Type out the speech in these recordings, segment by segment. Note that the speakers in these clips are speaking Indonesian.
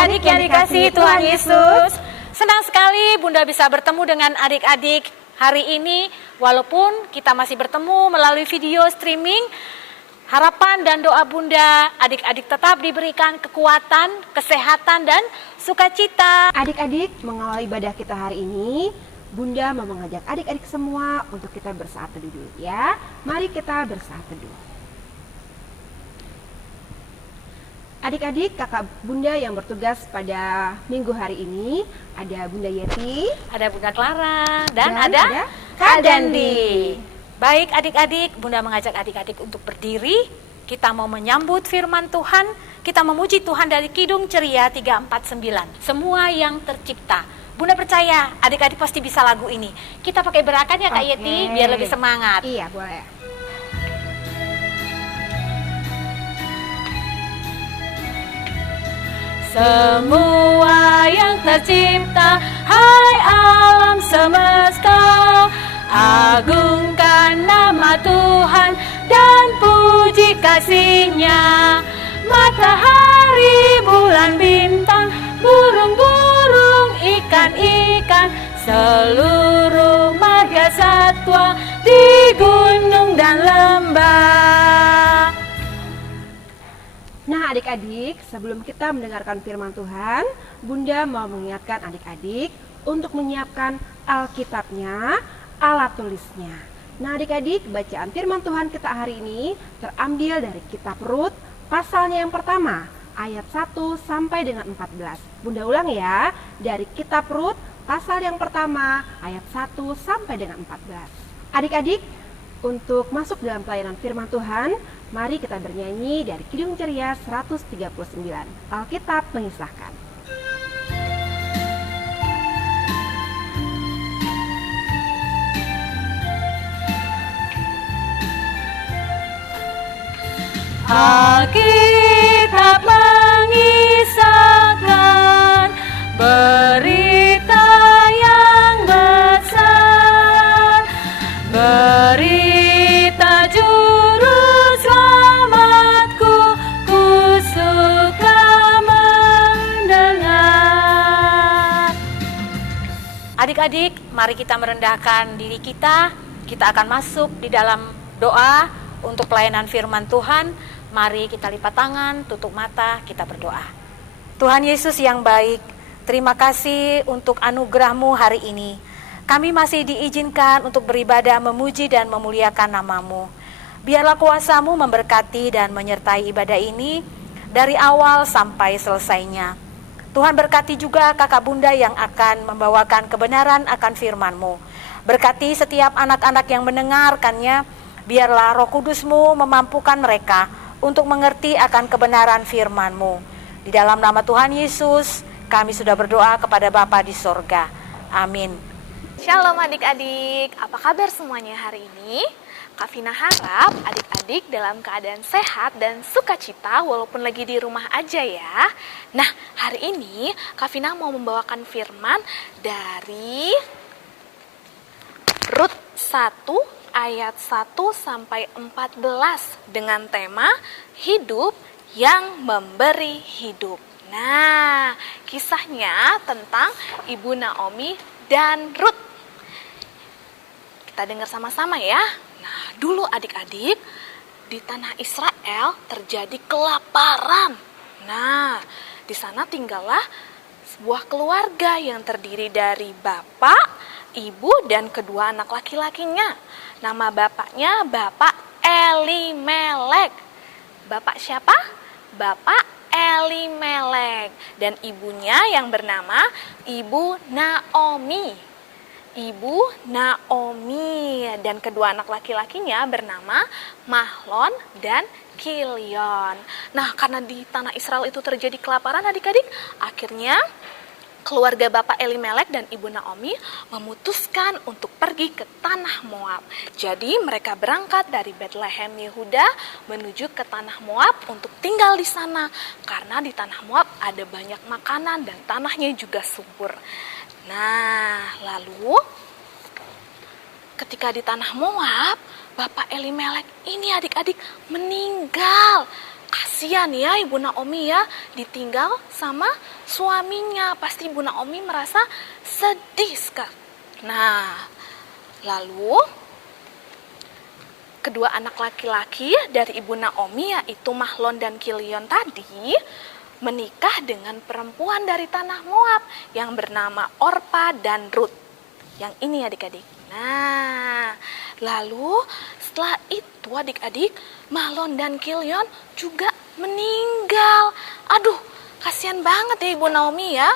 adik-adik yang dikasihi Tuhan Yesus. Senang sekali Bunda bisa bertemu dengan adik-adik hari ini. Walaupun kita masih bertemu melalui video streaming, harapan dan doa Bunda, adik-adik tetap diberikan kekuatan, kesehatan, dan sukacita. Adik-adik, mengawali ibadah kita hari ini, Bunda mau mengajak adik-adik semua untuk kita bersaat teduh dulu ya. Mari kita bersaat teduh. Adik-adik, kakak Bunda yang bertugas pada minggu hari ini, ada Bunda Yeti, ada Bunda Clara, dan ada Kak Dandi. Baik adik-adik, Bunda mengajak adik-adik untuk berdiri. Kita mau menyambut firman Tuhan, kita memuji Tuhan dari Kidung Ceria 349. Semua yang tercipta. Bunda percaya adik-adik pasti bisa lagu ini. Kita pakai berakan ya Kak Yeti, biar lebih semangat. Iya, boleh. Semua yang tercipta, hai alam semesta, agungkan nama Tuhan dan puji kasih-Nya. Matahari, bulan, bintang, burung-burung, ikan-ikan, seluruh marga satwa di gunung dan lembah. Nah adik-adik, sebelum kita mendengarkan firman Tuhan, Bunda mau mengingatkan adik-adik untuk menyiapkan Alkitabnya, alat tulisnya. Nah adik-adik, bacaan firman Tuhan kita hari ini terambil dari kitab Rut, pasalnya yang pertama, ayat 1 sampai dengan 14. Bunda ulang ya, dari kitab Rut, pasal yang pertama, ayat 1 sampai dengan 14. Adik-adik, untuk masuk dalam pelayanan firman Tuhan, mari kita bernyanyi dari Kidung Ceria 139. Alkitab mengisahkan. Alkitab mengisahkan berita yang besar, berita juru selamatku, ku suka mendengar. Adik-adik, mari kita merendahkan diri kita. Kita akan masuk di dalam doa untuk pelayanan firman Tuhan. Mari kita lipat tangan, tutup mata, kita berdoa. Tuhan Yesus yang baik, terima kasih untuk anugerah-Mu hari ini. Kami masih diizinkan untuk beribadah, memuji dan memuliakan nama-Mu. Biarlah kuasa-Mu memberkati dan menyertai ibadah ini dari awal sampai selesainya. Tuhan berkati juga kakak Bunda yang akan membawakan kebenaran akan firman-Mu. Berkati setiap anak-anak yang mendengarkannya, biarlah Roh Kudus-Mu memampukan mereka untuk mengerti akan kebenaran firman-Mu. Di dalam nama Tuhan Yesus, kami sudah berdoa kepada Bapa di sorga. Amin. Shalom adik-adik, apa kabar semuanya hari ini? Kak Vina harap adik-adik dalam keadaan sehat dan sukacita walaupun lagi di rumah aja ya. Nah, hari ini Kak Vina mau membawakan firman dari Rut 1 ayat 1 sampai 14 dengan tema hidup yang memberi hidup. Nah, kisahnya tentang Ibu Naomi dan Rut. Kita dengar sama-sama ya. Nah, dulu adik-adik, di tanah Israel terjadi kelaparan. Nah, di sana tinggallah sebuah keluarga yang terdiri dari bapak, ibu, dan kedua anak laki-lakinya. Nama bapaknya Bapak Elimelek. Bapak siapa? Bapak Elimelek. Dan ibunya yang bernama Ibu Naomi. Ibu Naomi. Dan kedua anak laki-lakinya bernama Mahlon dan Kilion. Nah, karena di tanah Israel itu terjadi kelaparan adik-adik, akhirnya keluarga Bapak Elimelek dan Ibu Naomi memutuskan untuk pergi ke tanah Moab. Jadi mereka berangkat dari Bethlehem Yehuda menuju ke tanah Moab untuk tinggal di sana. Karena di tanah Moab ada banyak makanan dan tanahnya juga subur. Nah, lalu ketika di tanah Moab, Bapak Elimelek ini adik-adik meninggal. kasihan ya Ibu Naomi ya, ditinggal sama suaminya. Pasti Ibu Naomi merasa sedih sekali. Nah, lalu kedua anak laki-laki dari Ibu Naomi, yaitu Mahlon dan Kilion tadi, menikah dengan perempuan dari tanah Moab yang bernama Orpa dan Rut. Yang ini adik-adik. Nah, lalu setelah itu adik-adik, Mahlon dan Kilion juga meninggal. Aduh, kasihan banget ya Ibu Naomi ya.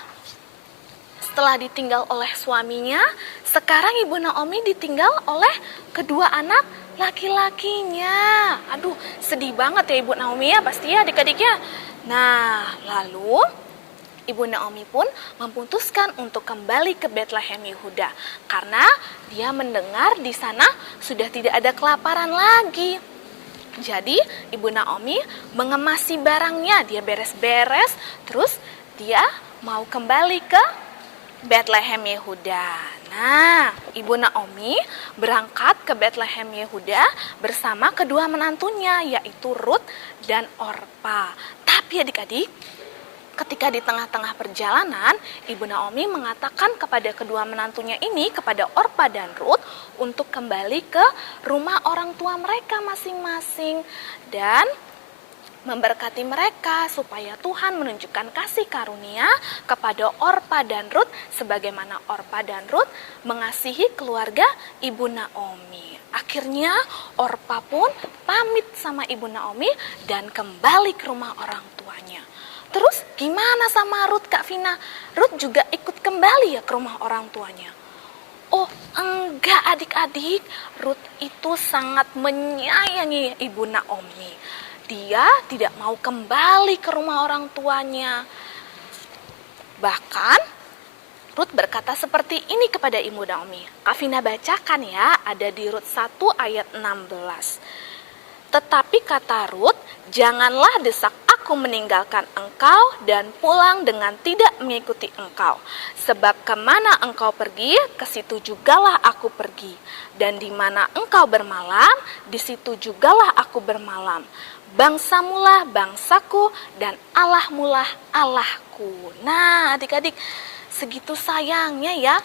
Setelah ditinggal oleh suaminya, sekarang Ibu Naomi ditinggal oleh kedua anak laki-lakinya. Aduh, sedih banget ya Ibu Naomi ya, pasti ya adik-adiknya. Nah, lalu Ibu Naomi pun memutuskan untuk kembali ke Betlehem Yehuda karena dia mendengar di sana sudah tidak ada kelaparan lagi. Jadi Ibu Naomi mengemasi barangnya, dia beres-beres, terus dia mau kembali ke Betlehem Yehuda. Nah, Ibu Naomi berangkat ke Betlehem Yehuda bersama kedua menantunya, yaitu Rut dan Orpa. Tapi adik-adik, ketika di tengah-tengah perjalanan, Ibu Naomi mengatakan kepada kedua menantunya ini, kepada Orpa dan Rut, untuk kembali ke rumah orang tua mereka masing-masing dan memberkati mereka supaya Tuhan menunjukkan kasih karunia kepada Orpa dan Rut sebagaimana Orpa dan Rut mengasihi keluarga Ibu Naomi. Akhirnya Orpa pun pamit sama Ibu Naomi dan kembali ke rumah orang tuanya. Terus gimana sama Rut, Kak Vina? Rut juga ikut kembali ya ke rumah orang tuanya? Oh enggak adik-adik, Rut itu sangat menyayangi Ibu Naomi. Dia tidak mau kembali ke rumah orang tuanya. Bahkan Rut berkata seperti ini kepada Ibu Naomi. Kak Vina bacakan ya, ada di Rut 1 ayat 16. Tetapi kata Rut, janganlah desak aku meninggalkan engkau dan pulang dengan tidak mengikuti engkau. Sebab kemana engkau pergi, ke situ jugalah aku pergi. Dan di mana engkau bermalam, di situ jugalah aku bermalam. Bangsamulah bangsaku dan Allahmulah Allahku. Nah adik-adik, segitu sayangnya ya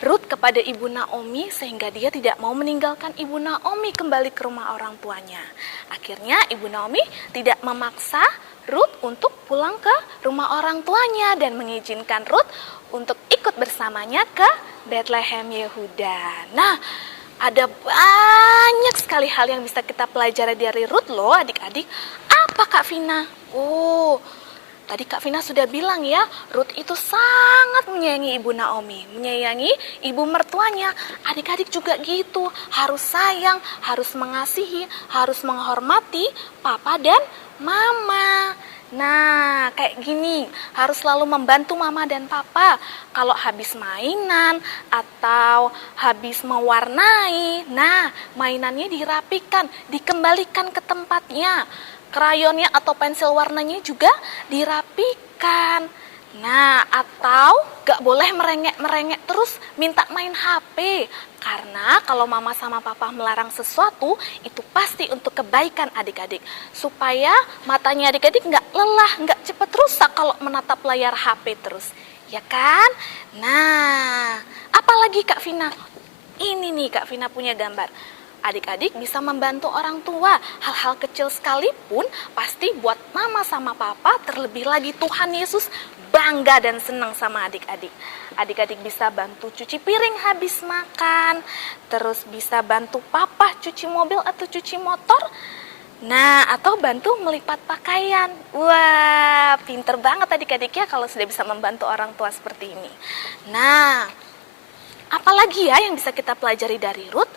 Rut kepada Ibu Naomi sehingga dia tidak mau meninggalkan Ibu Naomi kembali ke rumah orang tuanya. Akhirnya Ibu Naomi tidak memaksa Rut untuk pulang ke rumah orang tuanya dan mengizinkan Rut untuk ikut bersamanya ke Betlehem Yehuda. Nah, ada banyak sekali hal yang bisa kita pelajari dari Rut loh adik-adik. Apa Kak Vina? Tadi Kak Vina sudah bilang ya, Rut itu sangat menyayangi Ibu Naomi, menyayangi ibu mertuanya. Adik-adik juga gitu, harus sayang, harus mengasihi, harus menghormati papa dan mama. Nah, kayak gini, harus selalu membantu mama dan papa. Kalau habis mainan atau habis mewarnai, nah mainannya dirapikan, dikembalikan ke tempatnya. Krayonnya atau pensil warnanya juga dirapikan. Nah, atau gak boleh merengek-merengek terus minta main HP. Karena kalau mama sama papa melarang sesuatu, itu pasti untuk kebaikan adik-adik. Supaya matanya adik-adik gak lelah, gak cepat rusak kalau menatap layar HP terus. Ya kan? Nah, apalagi Kak Vina? Ini nih Kak Vina punya gambar. Adik-adik bisa membantu orang tua. Hal-hal kecil sekalipun pasti buat mama sama papa, terlebih lagi Tuhan Yesus bangga dan senang sama adik-adik. Adik-adik bisa bantu cuci piring habis makan, terus bisa bantu papa cuci mobil atau cuci motor. Nah, atau bantu melipat pakaian. Wah, pinter banget adik-adik ya kalau sudah bisa membantu orang tua seperti ini. Nah, apalagi ya yang bisa kita pelajari dari Rut?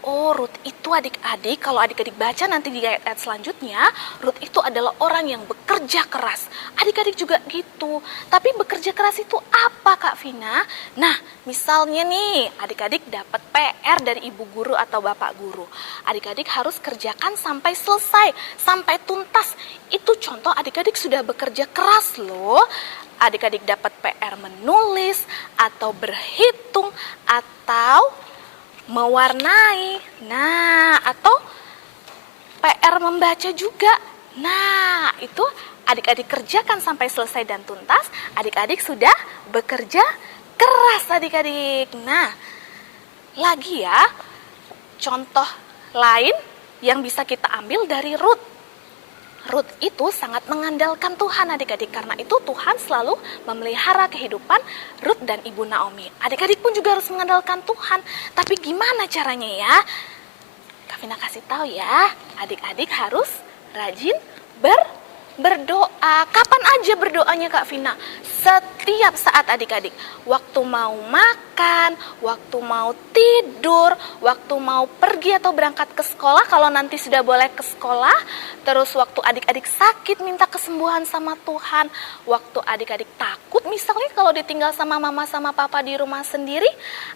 Oh, Rut itu adik-adik, kalau adik-adik baca nanti di ayat-ayat selanjutnya, Rut itu adalah orang yang bekerja keras. Adik-adik juga gitu. Tapi bekerja keras itu apa Kak Vina? Nah, misalnya nih, adik-adik dapat PR dari ibu guru atau bapak guru. Adik-adik harus kerjakan sampai selesai, sampai tuntas. Itu contoh adik-adik sudah bekerja keras loh. Adik-adik dapat PR menulis, atau berhitung, atau mewarnai, nah atau PR membaca juga. Nah, itu adik-adik kerjakan sampai selesai dan tuntas. Adik-adik sudah bekerja keras adik-adik. Nah, lagi ya, contoh lain yang bisa kita ambil dari Rut. Rut itu sangat mengandalkan Tuhan adik-adik. Karena itu Tuhan selalu memelihara kehidupan Rut dan Ibu Naomi. Adik-adik pun juga harus mengandalkan Tuhan. Tapi gimana caranya ya? Kak Vina kasih tahu ya, adik-adik harus rajin berdoa. Kapan aja berdoanya Kak Vina? Setiap saat adik-adik. Waktu mau makan, waktu mau tidur, waktu mau pergi atau berangkat ke sekolah kalau nanti sudah boleh ke sekolah. Terus waktu adik-adik sakit minta kesembuhan sama Tuhan. Waktu adik-adik takut misalnya kalau ditinggal sama mama sama papa di rumah sendiri.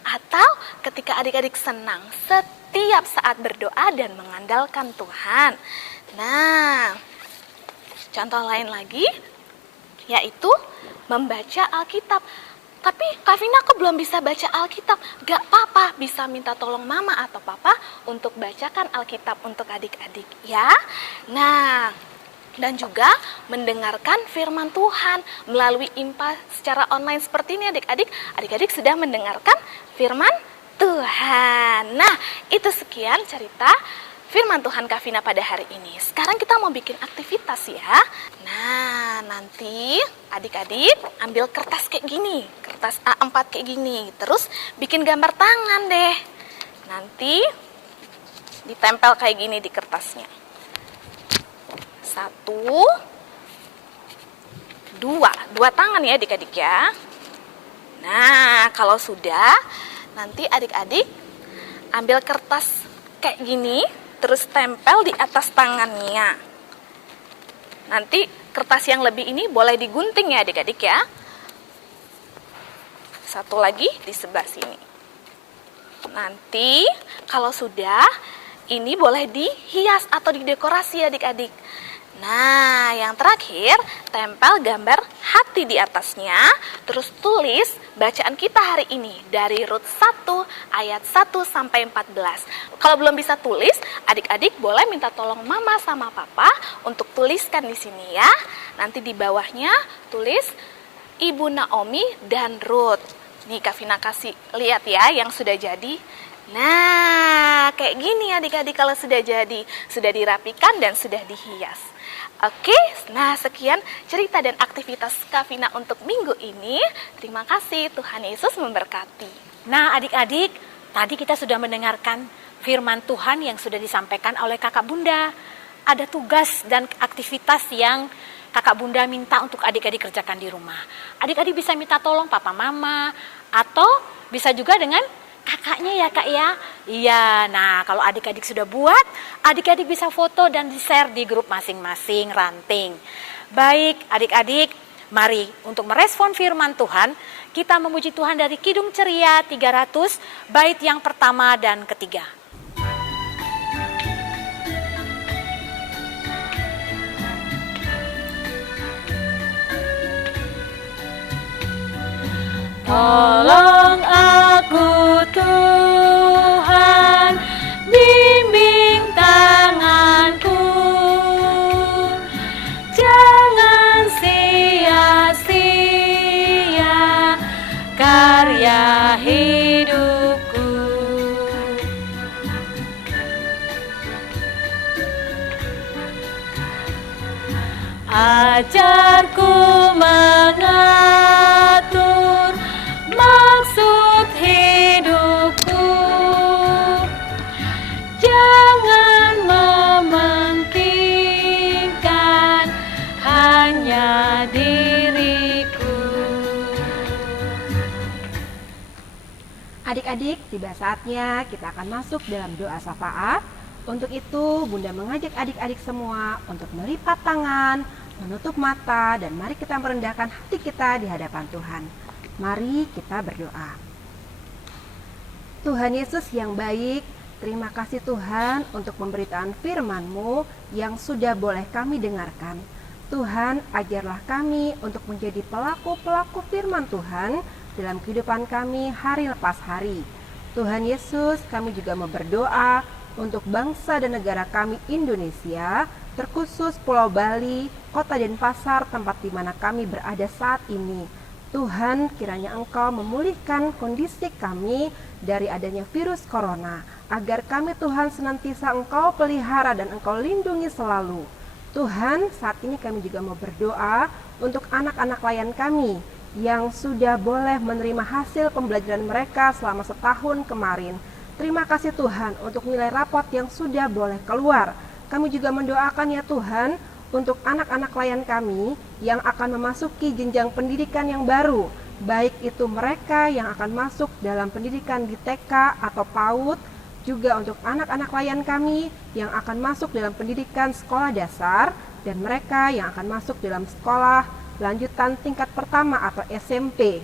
Atau ketika adik-adik senang. Setiap saat berdoa dan mengandalkan Tuhan. Nah, contoh lain lagi yaitu membaca Alkitab. Tapi Kak Vina kok belum bisa baca Alkitab? Gak apa-apa, bisa minta tolong mama atau papa untuk bacakan Alkitab untuk adik-adik ya. Nah, dan juga mendengarkan firman Tuhan melalui IMPA secara online seperti ini adik-adik. Adik-adik sudah mendengarkan firman Tuhan. Nah, itu sekian cerita firman Tuhan Kak Vina pada hari ini. Sekarang kita mau bikin aktivitas ya. Nah, nanti adik-adik ambil kertas kayak gini. Kertas A4 kayak gini. Terus bikin gambar tangan deh. Nanti ditempel kayak gini di kertasnya. 1, 2. 2 tangan ya adik-adik ya. Nah, kalau sudah, nanti adik-adik ambil kertas kayak gini, terus tempel di atas tangannya. Nanti kertas yang lebih ini boleh digunting ya adik-adik ya. 1 lagi di sebelah sini. Nanti kalau sudah, ini boleh dihias atau didekorasi adik-adik. Nah, yang terakhir, tempel gambar hati di atasnya, terus tulis bacaan kita hari ini dari Rut 1 ayat 1 sampai 14. Kalau belum bisa tulis, adik-adik boleh minta tolong mama sama papa untuk tuliskan di sini ya. Nanti di bawahnya tulis Ibu Naomi dan Rut. Nih Kak Vina kasih lihat ya yang sudah jadi. Nah, kayak gini adik-adik kalau sudah jadi, sudah dirapikan dan sudah dihias. Oke, nah sekian cerita dan aktivitas Kak Vina untuk minggu ini. Terima kasih, Tuhan Yesus memberkati. Nah adik-adik, tadi kita sudah mendengarkan firman Tuhan yang sudah disampaikan oleh kakak bunda. Ada tugas dan aktivitas yang kakak bunda minta untuk adik-adik kerjakan di rumah. Adik-adik bisa minta tolong papa mama, atau bisa juga dengan kakaknya ya kak ya. Iya, nah kalau adik-adik sudah buat, adik-adik bisa foto dan di-share di grup masing-masing ranting. Baik adik-adik, mari untuk merespon firman Tuhan, kita memuji Tuhan dari Kidung Ceria 300, bait yang pertama dan ketiga. Tolong aku Tuhan, bimbing tanganku, jangan sia-sia karya hidupku. Ajarku mengatur maksud hidupku, jangan mementingkan hanya diriku. Adik-adik, tiba saatnya kita akan masuk dalam doa syafaat. Untuk itu, Bunda mengajak adik-adik semua untuk melipat tangan, menutup mata, dan mari kita merendahkan hati kita di hadapan Tuhan. Mari kita berdoa. Tuhan Yesus yang baik, terima kasih Tuhan untuk pemberitaan firman-Mu yang sudah boleh kami dengarkan. Tuhan, ajarlah kami untuk menjadi pelaku-pelaku firman Tuhan dalam kehidupan kami hari lepas hari. Tuhan Yesus, kami juga mau berdoa untuk bangsa dan negara kami Indonesia. terkhusus Pulau Bali, Kota Denpasar, tempat di mana kami berada saat ini. Tuhan, kiranya Engkau memulihkan kondisi kami dari adanya virus corona, agar kami Tuhan senantiasa Engkau pelihara dan Engkau lindungi selalu. Tuhan, saat ini kami juga mau berdoa untuk anak-anak layan kami yang sudah boleh menerima hasil pembelajaran mereka selama setahun kemarin. Terima kasih Tuhan untuk nilai rapot yang sudah boleh keluar. Kami juga mendoakan ya Tuhan untuk anak-anak layan kami yang akan memasuki jenjang pendidikan yang baru, baik itu mereka yang akan masuk dalam pendidikan di TK atau PAUD, juga untuk anak-anak layan kami yang akan masuk dalam pendidikan sekolah dasar, dan mereka yang akan masuk dalam sekolah lanjutan tingkat pertama atau SMP.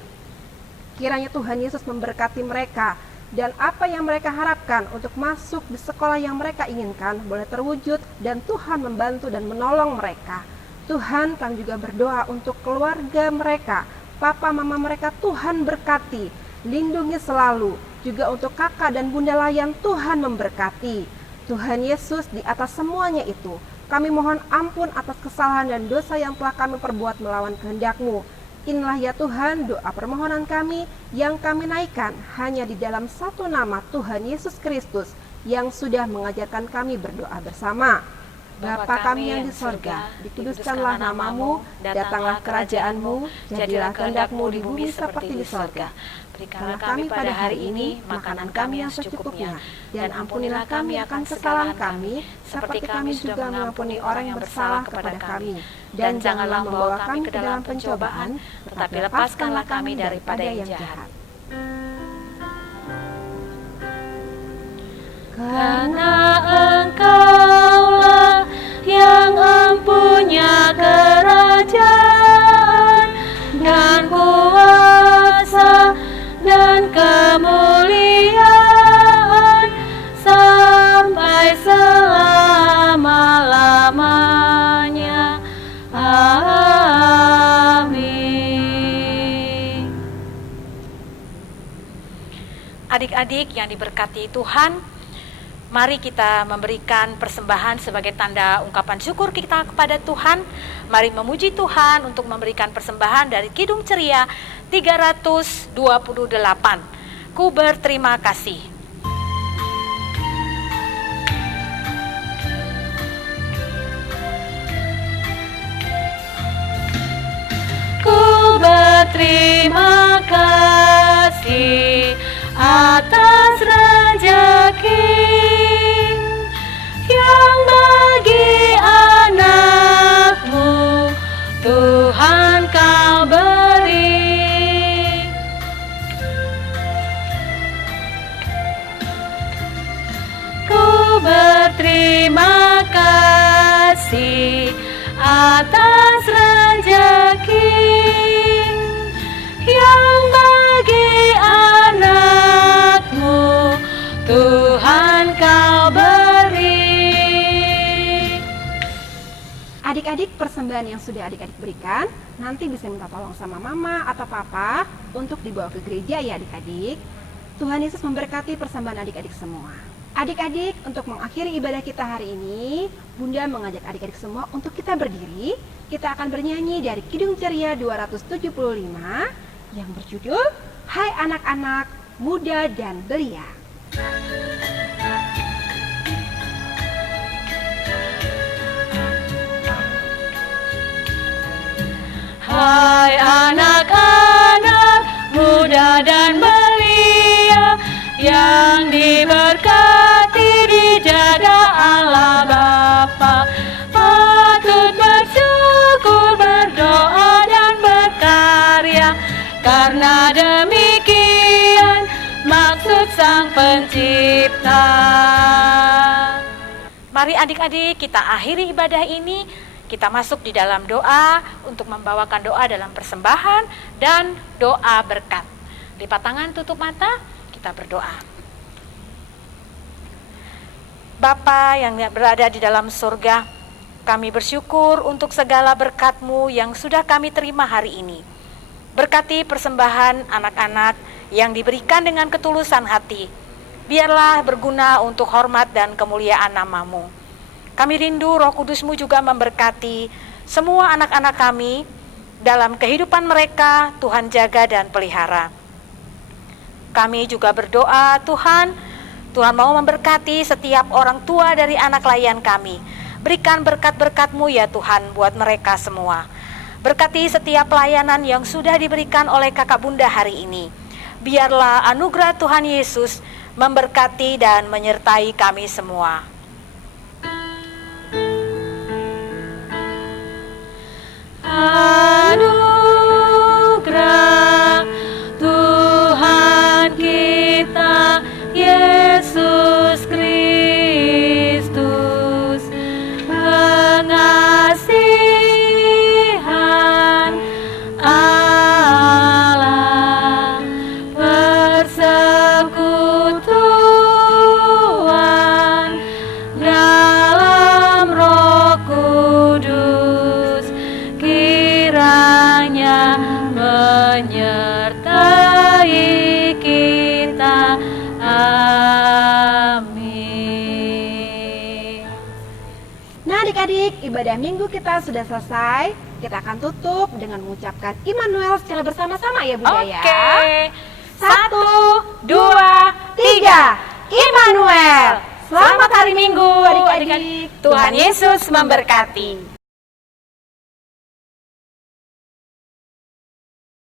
Kiranya Tuhan Yesus memberkati mereka, dan apa yang mereka harapkan untuk masuk di sekolah yang mereka inginkan boleh terwujud, dan Tuhan membantu dan menolong mereka. Tuhan, kami juga berdoa untuk keluarga mereka, papa mama mereka, Tuhan berkati, lindungi selalu. Juga untuk kakak dan bunda layan, Tuhan memberkati. Tuhan Yesus, di atas semuanya itu, kami mohon ampun atas kesalahan dan dosa yang telah kami perbuat melawan kehendak-Mu. Inilah ya Tuhan doa permohonan kami yang kami naikkan hanya di dalam satu nama, Tuhan Yesus Kristus, yang sudah mengajarkan kami berdoa bersama. Bapa kami yang di sorga, dikuduskanlah namamu, datanglah kerajaan-Mu, jadilah kehendak-Mu di bumi seperti di sorga. Berikanlah kami pada hari ini makanan kami yang secukupnya, dan ampunilah kami akan kesalahan kami, seperti kami juga mengampuni orang yang bersalah kepada kami. Dan janganlah membawa kami ke dalam pencobaan, tetapi lepaskanlah kami daripada yang jahat. Karena Engkaulah yang empunya kerajaan dan kuasa dan kemuliaan sampai selama-lamanya. Amin. Adik-adik yang diberkati Tuhan, mari kita memberikan persembahan sebagai tanda ungkapan syukur kita kepada Tuhan. Mari memuji Tuhan untuk memberikan persembahan dari Kidung Ceria 328. Ku berterima kasih. Ku berterima kasih atas rezeki yang bagi anak-Mu Tuhan Kau beri. Ku berterima kasih atas rezeki yang bagi anak-Mu Tuhan Kau beri. Adik-adik, persembahan yang sudah adik-adik berikan nanti bisa minta tolong sama mama atau papa untuk dibawa ke gereja ya adik-adik. Tuhan Yesus memberkati persembahan adik-adik semua. Adik-adik, untuk mengakhiri ibadah kita hari ini, Bunda mengajak adik-adik semua untuk kita berdiri. Kita akan bernyanyi dari Kidung Ceria 275 yang berjudul Hai Anak-anak Muda dan Belia. Hai anak-anak muda dan belia yang diberkati dijaga Allah Bapa, patut bersyukur, berdoa dan berkarya, karena demikian maksud Sang Pencipta. Mari adik-adik kita akhiri ibadah ini. Kita masuk di dalam doa untuk membawakan doa dalam persembahan dan doa berkat. Lipat tangan, tutup mata, kita berdoa. Bapa yang berada di dalam surga, kami bersyukur untuk segala berkat-Mu yang sudah kami terima hari ini. Berkati persembahan anak-anak yang diberikan dengan ketulusan hati. Biarlah berguna untuk hormat dan kemuliaan nama-Mu. Kami rindu Roh Kudus-Mu juga memberkati semua anak-anak kami dalam kehidupan mereka. Tuhan jaga dan pelihara. Kami juga berdoa, Tuhan mau memberkati setiap orang tua dari anak layan kami. Berikan berkat-berkat-Mu ya Tuhan buat mereka semua. Berkati setiap pelayanan yang sudah diberikan oleh kakak bunda hari ini. Biarlah anugerah Tuhan Yesus memberkati dan menyertai kami semua. Anugerah Tuhan kita Yesus Kristus, pengasihan Allah, persekutuan dalam Roh Kudus, kiranya menyertai kita. Amin. Nah adik-adik, ibadah minggu kita sudah selesai. Kita akan tutup dengan mengucapkan Immanuel secara bersama-sama ya Bunda ya. Oke. 1, 2, 3. Immanuel. Selamat hari Minggu adik-adik. Tuhan Yesus memberkati.